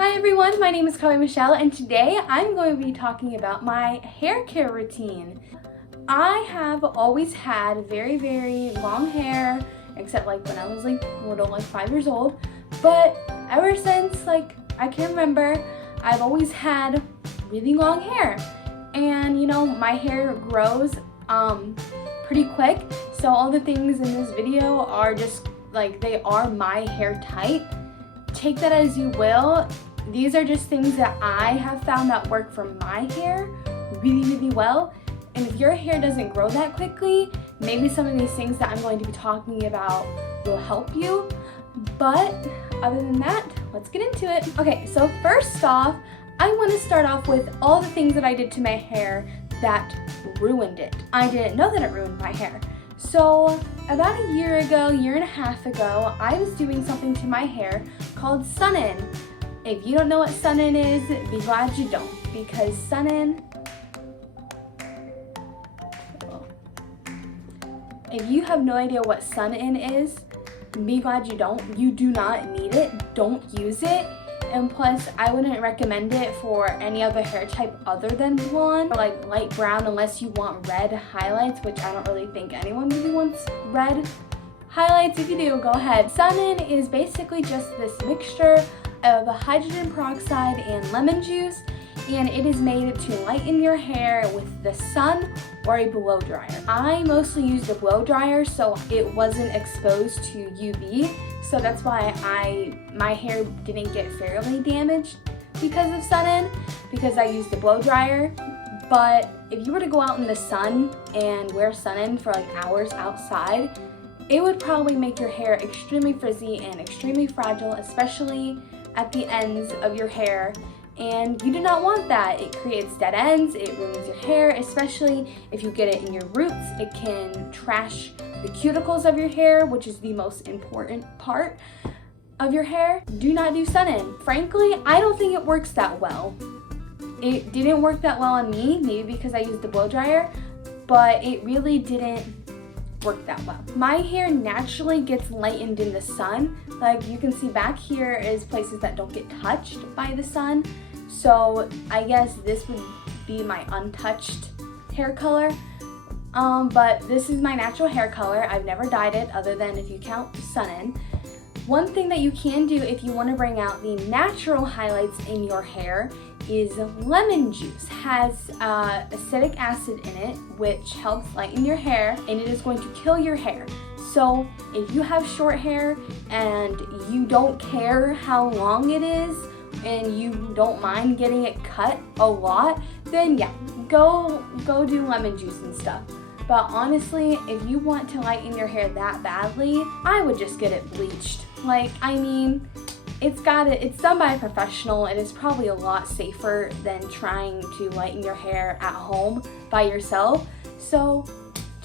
Hi everyone, my name is Carly Michelle and today I'm going to be talking about my hair care routine. I have always had very long hair, except like when I was like little, like 5 years old. But ever since like I can remember, I've always had really long hair. And you know, my hair grows pretty quick. So all the things in this video are just like, they are my hair type. Take that as you will. These are just things that I have found that work for my hair really well. And if your hair doesn't grow that quickly, maybe some of these things that I'm going to be talking about will help you. But other than that, let's get into it. Okay, so first off, I want to start off with all the things that I did to my hair that ruined it. I didn't know that it ruined my hair. So about a year and a half ago, I was doing something to my hair called Sun-In. If you don't know what Sun-In is, be glad you don't, because Sun-In, if you have no idea what Sun-In is, be glad you don't. You do not need it, don't use it. And plus, I wouldn't recommend it for any other hair type other than blonde, or like light brown, unless you want red highlights, which I don't really think anyone really wants red highlights. If you do, go ahead. Sun-In is basically just this mixture of hydrogen peroxide and lemon juice, and it is made to lighten your hair with the sun or a blow dryer. I mostly used a blow dryer so it wasn't exposed to UV, so that's why my hair didn't get fairly damaged because of Sun-In, because I used a blow dryer. But if you were to go out in the sun and wear Sun-In for like hours outside, it would probably make your hair extremely frizzy and extremely fragile, especially at the ends of your hair, and you do not want that. It creates dead ends, it ruins your hair, especially if you get it in your roots. It can trash the cuticles of your hair, which is the most important part of your hair. Do not do Sun-In. Frankly, I don't think it works that well. It didn't work that well on me, maybe because I used the blow dryer, but it really didn't work that well. My hair naturally gets lightened in the sun. Like you can see back here is places that don't get touched by the sun. So I guess this would be my untouched hair color. But this is my natural hair color. I've never dyed it other than if you count Sun-In. One thing that you can do if you want to bring out the natural highlights in your hair is lemon juice. Has acetic acid in it, which helps lighten your hair, and it is going to kill your hair. So if you have short hair and you don't care how long it is and you don't mind getting it cut a lot, then yeah, go do lemon juice and stuff. But honestly, if you want to lighten your hair that badly, I would just get it bleached. Like, I mean, it's done by a professional, and it's probably a lot safer than trying to lighten your hair at home by yourself. So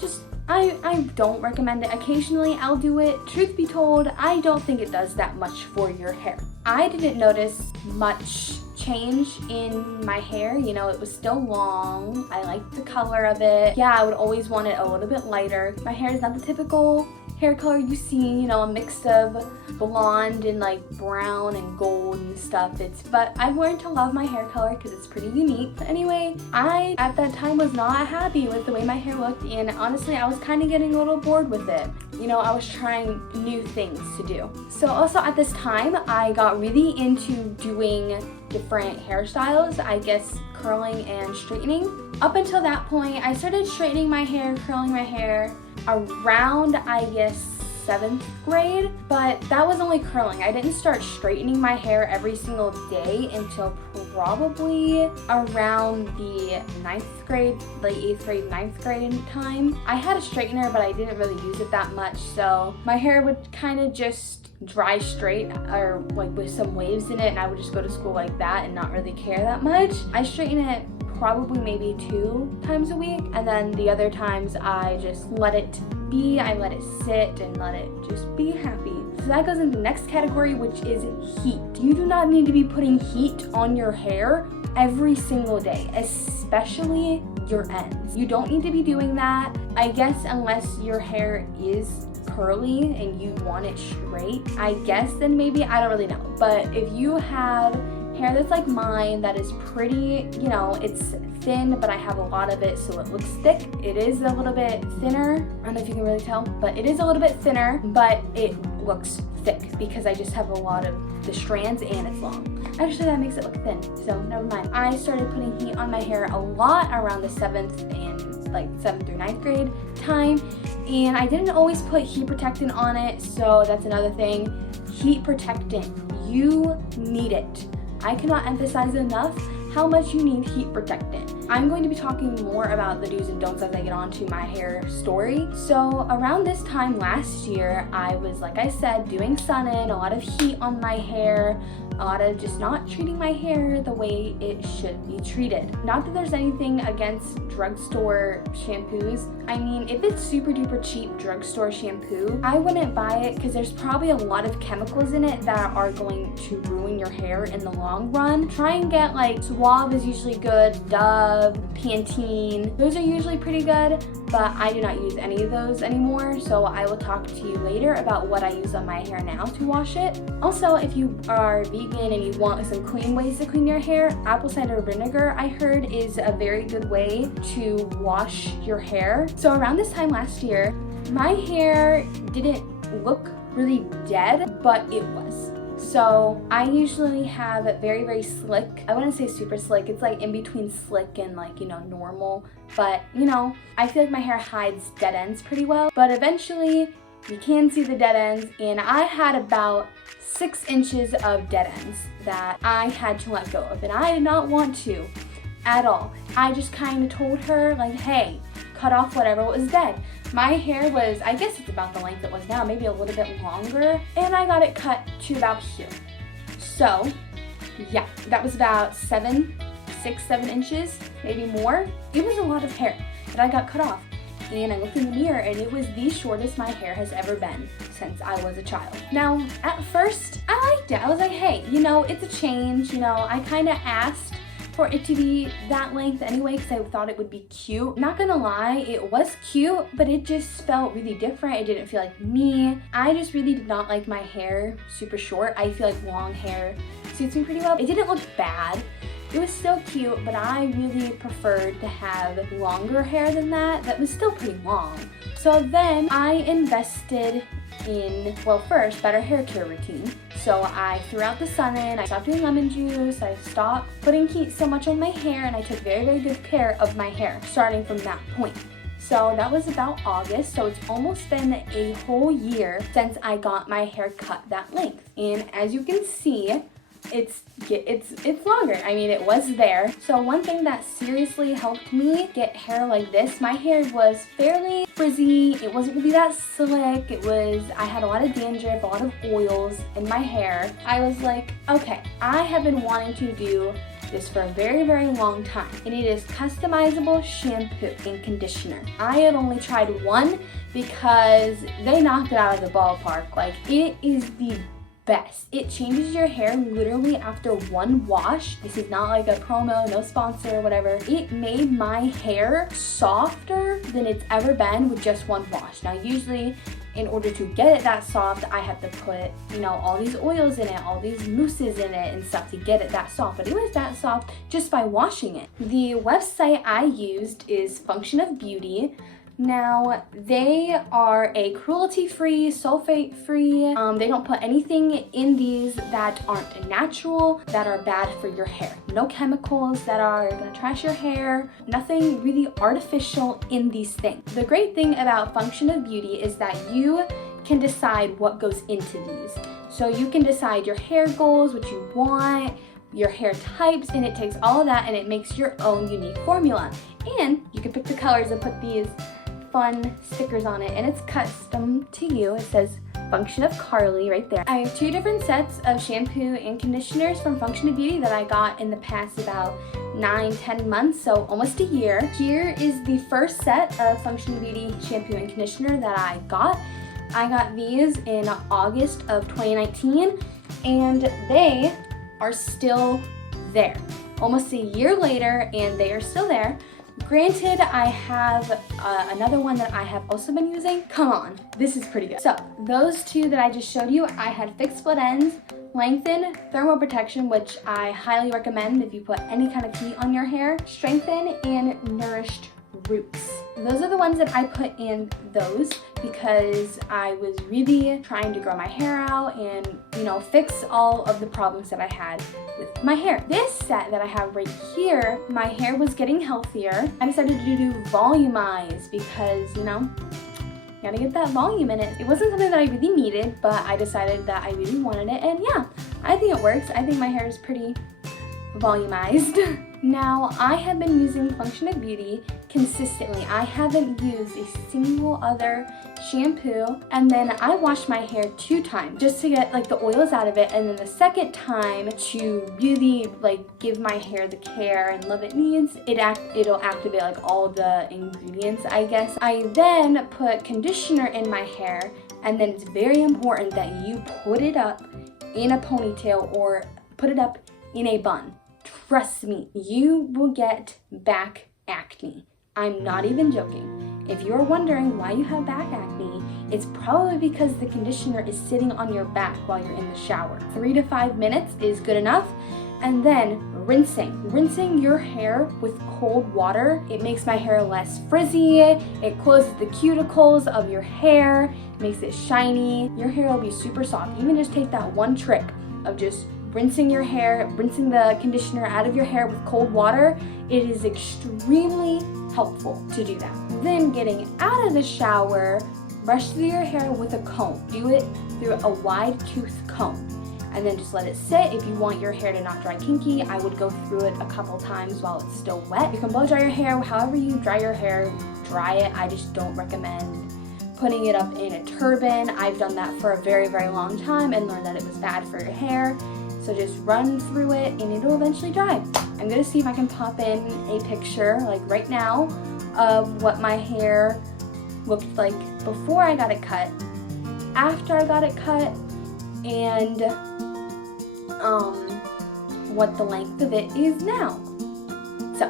just, I don't recommend it. Occasionally I'll do it. Truth be told, I don't think it does that much for your hair. I didn't notice much change in my hair. You know, it was still long. I liked the color of it. Yeah, I would always want it a little bit lighter. My hair is not the typical hair color you see, you know, a mix of blonde and like brown and gold and stuff. But I've learned to love my hair color because it's pretty unique. But anyway, I at that time was not happy with the way my hair looked, and honestly I was kind of getting a little bored with it. You know, I was trying new things to do. So also at this time I got really into doing different hairstyles, I guess curling and straightening. Up until that point, I started straightening my hair, curling my hair around, I guess, 7th grade, but that was only curling. I didn't start straightening my hair every single day until probably around the 9th grade, late 8th grade, 9th grade time. I had a straightener, but I didn't really use it that much, so my hair would kind of just dry straight or like with some waves in it, and I would just go to school like that and not really care that much. I straighten it probably maybe 2 times a week, and then the other times I just let it be. I let it sit and let it just be happy. So that goes into the next category, which is heat. You do not need to be putting heat on your hair every single day, especially your ends. You don't need to be doing that, I guess, unless your hair is curly and you want it straight, I guess, then maybe, I don't really know. But if you have hair that's like mine, that is pretty, you know, it's thin, but I have a lot of it, so it looks thick. It is a little bit thinner. I don't know if you can really tell, but it is a little bit thinner, but it looks thick because I just have a lot of the strands and it's long. Actually, that makes it look thin, so never mind. I started putting heat on my hair a lot around the 7th and like 7th through 9th grade time, and I didn't always put heat protectant on it, so that's another thing. Heat protectant, you need it. I cannot emphasize enough how much you need heat protectant. I'm going to be talking more about the do's and don'ts as I get on to my hair story. So around this time last year, I was, like I said, doing sun-in, a lot of heat on my hair, a lot of just not treating my hair the way it should be treated. Not that there's anything against drugstore shampoos. I mean, if it's super duper cheap drugstore shampoo, I wouldn't buy it because there's probably a lot of chemicals in it that are going to ruin your hair in the long run. Try and get like Suave is usually good, Dove, Pantene, those are usually pretty good, but I do not use any of those anymore, so I will talk to you later about what I use on my hair now to wash it. Also, if you are vegan and you want some clean ways to clean your hair, apple cider vinegar, I heard, is a very good way to wash your hair. So around this time last year, my hair didn't look really dead, but it was. So I usually have it very, very slick. I wouldn't say super slick. It's like in between slick and like, you know, normal. But, you know, I feel like my hair hides dead ends pretty well. But eventually you can see the dead ends, and I had about 6 inches of dead ends that I had to let go of, and I did not want to at all. I just kind of told her like, hey, cut off whatever was dead. My hair was, I guess it's about the length it was now, maybe a little bit longer, and I got it cut to about here. So yeah, that was about 7 inches, maybe more. It was a lot of hair that I got cut off, and I looked in the mirror and it was the shortest my hair has ever been since I was a child. Now, at first, I liked it. I was like, hey, you know, it's a change, you know, I kind of asked for it to be that length anyway because I thought it would be cute. Not gonna lie, it was cute, but it just felt really different. It didn't feel like me. I just really did not like my hair super short. I feel like long hair suits me pretty well. It didn't look bad. It was still cute, but I really preferred to have longer hair than that. That was still pretty long. So then I invested in, well, first, better hair care routine. So I threw out the sun-in, I stopped doing lemon juice, I stopped putting heat so much on my hair, and I took very, very good care of my hair starting from that point. So that was about August, so it's almost been a whole year since I got my hair cut that length. And as you can see, it's longer. I mean, it was there. So one thing that seriously helped me get hair like this, my hair was fairly frizzy. It wasn't really that slick. I had a lot of dandruff, a lot of oils in my hair. I was like, okay, I have been wanting to do this for a very, very long time, and it is customizable shampoo and conditioner. I had only tried one because they knocked it out of the ballpark. Like, it is the best. It changes your hair literally after one wash. This is not like a promo, no sponsor, whatever. It made my hair softer than it's ever been with just one wash. Now, usually in order to get it that soft, I have to put, you know, all these oils in it, all these mousses in it and stuff to get it that soft, but it was that soft just by washing it. The website I used is Function of Beauty. Now, they are a cruelty-free, sulfate-free, they don't put anything in these that aren't natural, that are bad for your hair. No chemicals that are gonna trash your hair, nothing really artificial in these things. The great thing about Function of Beauty is that you can decide what goes into these. So you can decide your hair goals, what you want, your hair types, and it takes all of that and it makes your own unique formula. And you can pick the colors and put these fun stickers on it, and it's custom to you. It says Function of Carly right there. I have 2 different sets of shampoo and conditioners from Function of Beauty that I got in the past about 9-10 months, so almost a year. Here is the first set of Function of Beauty shampoo and conditioner that I got. I got these in August of 2019, and they are still there. Almost a year later, and they are still there. Granted, I have another one that I have also been using. Come on, this is pretty good. So those two that I just showed you, I had fixed split ends, lengthen, thermal protection, which I highly recommend if you put any kind of heat on your hair, strengthen, and nourished roots. Those are the ones that I put in those because I was really trying to grow my hair out and, you know, fix all of the problems that I had with my hair. This set that I have right here, my hair was getting healthier. I decided to do volumize because, you know, gotta get that volume in it. It wasn't something that I really needed, but I decided that I really wanted it, and yeah, I think it works. I think my hair is pretty volumized. Now, I have been using Function of Beauty consistently. I haven't used a single other shampoo, and then I wash my hair 2 times just to get like the oils out of it, and then the second time to really like give my hair the care and love it needs. It'll activate like all the ingredients, I guess. I then put conditioner in my hair, and then it's very important that you put it up in a ponytail or put it up in a bun. Trust me, you will get back acne. I'm not even joking. If you're wondering why you have back acne, it's probably because the conditioner is sitting on your back while you're in the shower. 3 to 5 minutes is good enough. And then rinsing. Rinsing your hair with cold water. It makes my hair less frizzy. It closes the cuticles of your hair, makes it shiny. Your hair will be super soft. Even just take that one trick of just rinsing your hair, rinsing the conditioner out of your hair with cold water. It is extremely helpful to do that. Then getting out of the shower, brush through your hair with a comb. Do it through a wide tooth comb. And then just let it sit. If you want your hair to not dry kinky, I would go through it a couple times while it's still wet. You can blow dry your hair however you dry your hair, dry it. I just don't recommend putting it up in a turban. I've done that for a very, very long time and learned that it was bad for your hair. So just run through it and it'll eventually dry. I'm gonna see if I can pop in a picture, like right now, of what my hair looked like before I got it cut, after I got it cut, and what the length of it is now. So,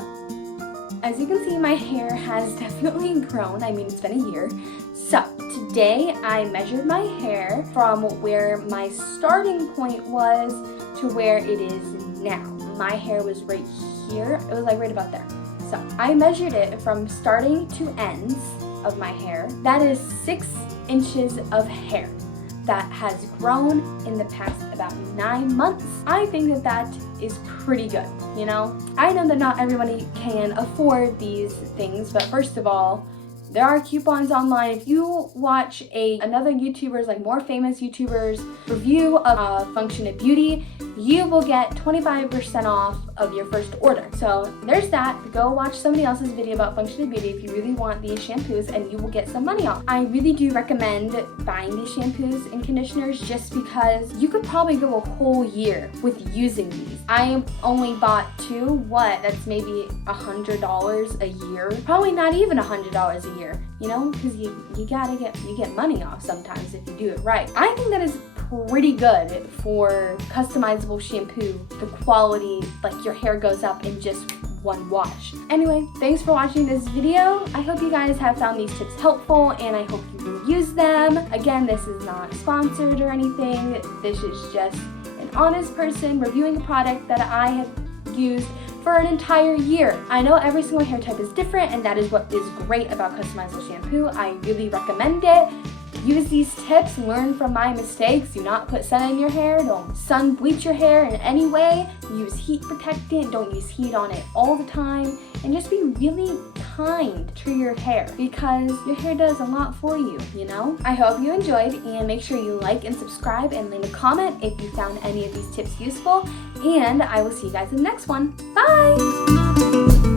as you can see, my hair has definitely grown. I mean, it's been a year. So, today I measured my hair from where my starting point was to where it is now. My hair was right here. It was like right about there. So, I measured it from starting to ends of my hair. That is 6 inches of hair that has grown in the past about 9 months. I think that that is pretty good, you know? I know that not everybody can afford these things, but first of all, there are coupons online. If you watch another YouTuber's, like more famous YouTuber's review of Function of Beauty, you will get 25% off of your first order. So there's that. Go watch somebody else's video about Function of Beauty if you really want these shampoos, and you will get some money off. I really do recommend buying these shampoos and conditioners just because you could probably go a whole year with using these. I only bought 2, that's maybe $100 a year. Probably not even $100 a year, you know, because you get money off sometimes if you do it right. I think that is pretty good for customizable shampoo. The quality, like your hair goes up in just one wash. Anyway, thanks for watching this video. I hope you guys have found these tips helpful, and I hope you will use them. Again, this is not sponsored or anything. This is just an honest person reviewing a product that I have used for an entire year. I know every single hair type is different, and that is what is great about customizable shampoo. I really recommend it. Use these tips, learn from my mistakes. Do not put sun in your hair. Don't sun bleach your hair in any way. Use heat protectant. Don't use heat on it all the time. And just be really kind to your hair because your hair does a lot for you, you know? I hope you enjoyed, and make sure you like and subscribe and leave a comment if you found any of these tips useful. And I will see you guys in the next one. Bye!